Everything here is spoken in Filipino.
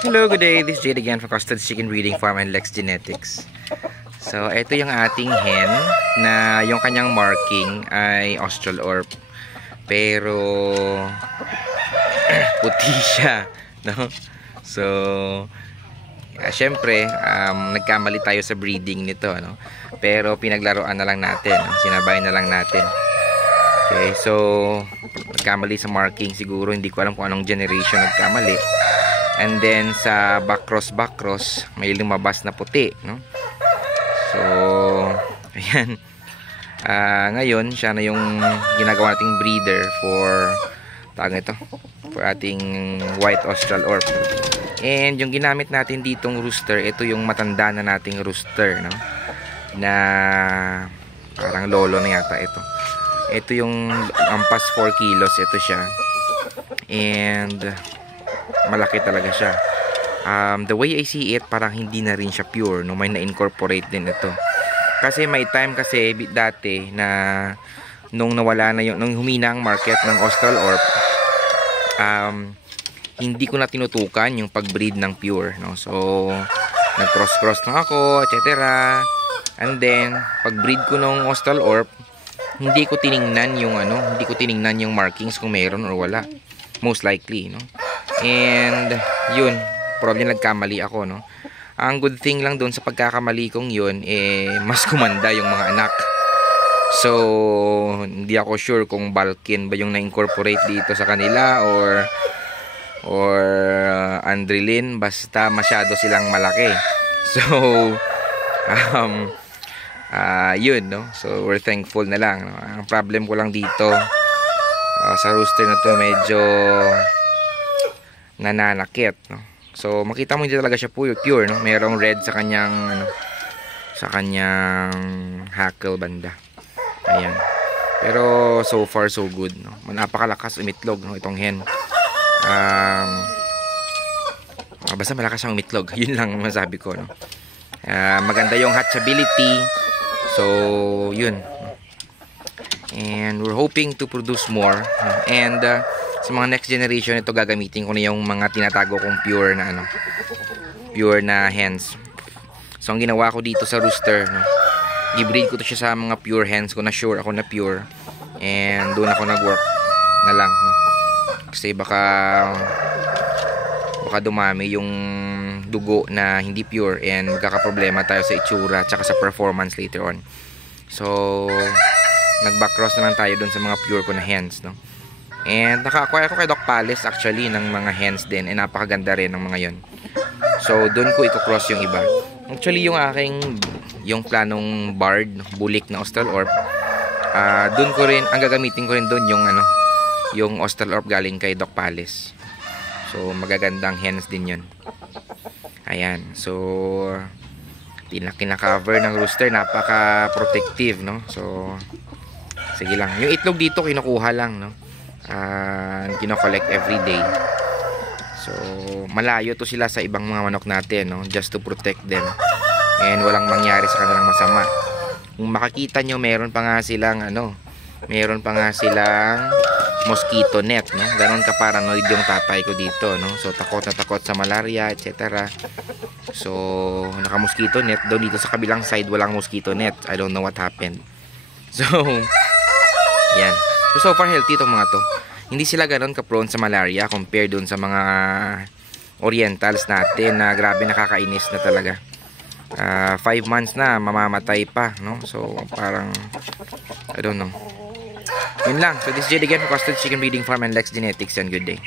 Hello, good day. This is Jade again from Custard Chicken Breeding Farm and Lex Genetics. So, ito yung ating hen na yung kanyang marking ay Austral Orp. Pero, puti siya, no? So, syempre, nagkamali tayo sa breeding nito, no? Pero, pinaglaruan na lang natin. Sinabay na lang natin. Okay, so, nagkamali sa marking siguro. Hindi ko alam kung anong generation nagkamali. And then sa backcross may lumabas na puti, no? So ayan. Ngayon siya na yung ginagawa nating breeder for for ating white Austral Orp. And yung ginamit natin ditong rooster, ito yung matanda na nating rooster, no? Na parang lolo na yata ito. Ito yung ampas 4 kilos ito siya. And malaki talaga siya. The way I see it, parang hindi na rin siya pure, no? May na-incorporate din ito. Kasi may time kasi dati na nung nawala na yung, nung humina ang market ng Austral Orp, hindi ko na tinutukan yung pag-breed ng pure, no? So nag-cross lang ako, etc. And then pag-breed ko ng Austral Orp, hindi ko tiningnan yung markings kung meron or wala. Most likely, no? And yun, probably nagkamali ako, no? Ang good thing lang doon sa pagkakamali kong yun, mas kumanda yung mga anak. So hindi ako sure kung Balkin ba yung na-incorporate dito sa kanila or Andrilin, basta masyado silang malaki. So yun, no? So we're thankful na lang, no? Ang problem ko lang dito sa rooster na to, medyo nananakit, no? So makita mo hindi talaga siya pure, no? Merong red sa kanyang hackle banda. Ayan. Pero so far so good, no? Napakalakas umitlog, no, itong hen. Basta malakas siyang umitlog. Yun lang masabi ko, no? Maganda yung hatchability. So yun. And we're hoping to produce more, no? And sa mga next generation, ito gagamitin ko na yung mga tinatago kong pure na hens. So ang ginawa ko dito sa rooster, no, i-breed ko to siya sa mga pure hens ko na sure ako na pure, and doon ako nag-work na lang, no? Kasi baka dumami yung dugo na hindi pure and magkakaproblema tayo sa itsura at sa performance later on. So nag-backcross na lang tayo doon sa mga pure ko na hens, no? And naka-acquire ako kay Doc Palace actually ng mga hens din, and napakaganda rin ng mga yon. So doon ko i-cross yung iba. Actually yung planong barred bulik na Austral Orp, doon ko rin ang gagamitin ko rin doon yung Austral Orp galing kay Doc Palace. So magagandang hens din yon. Ayan. So kinaka-cover ng rooster, napaka-protective, no? So sige lang. Yung itlog dito kinukuha lang, no? Kino-collect every day. So malayo to sila sa ibang mga manok natin, no? Just to protect them and walang mangyari sa kanilang masama. Kung makikita nyo, meron pa nga silang mosquito net, no? Ganon ka paranoid yung tatay ko dito, no? So takot na takot sa malaria, etc. So naka mosquito net doon. Dito sa kabilang side walang mosquito net. I don't know what happened. So yan. So far healthy itong mga to. Hindi sila ganoon ka-prone sa malaria compared dun sa mga orientals natin na grabe, nakakainis na talaga. 5 months na mamamatay pa, no? So parang I don't know. Yun lang. So this is Jade again for Custard Chicken Breeding Farm and Lex Genetics, and good day.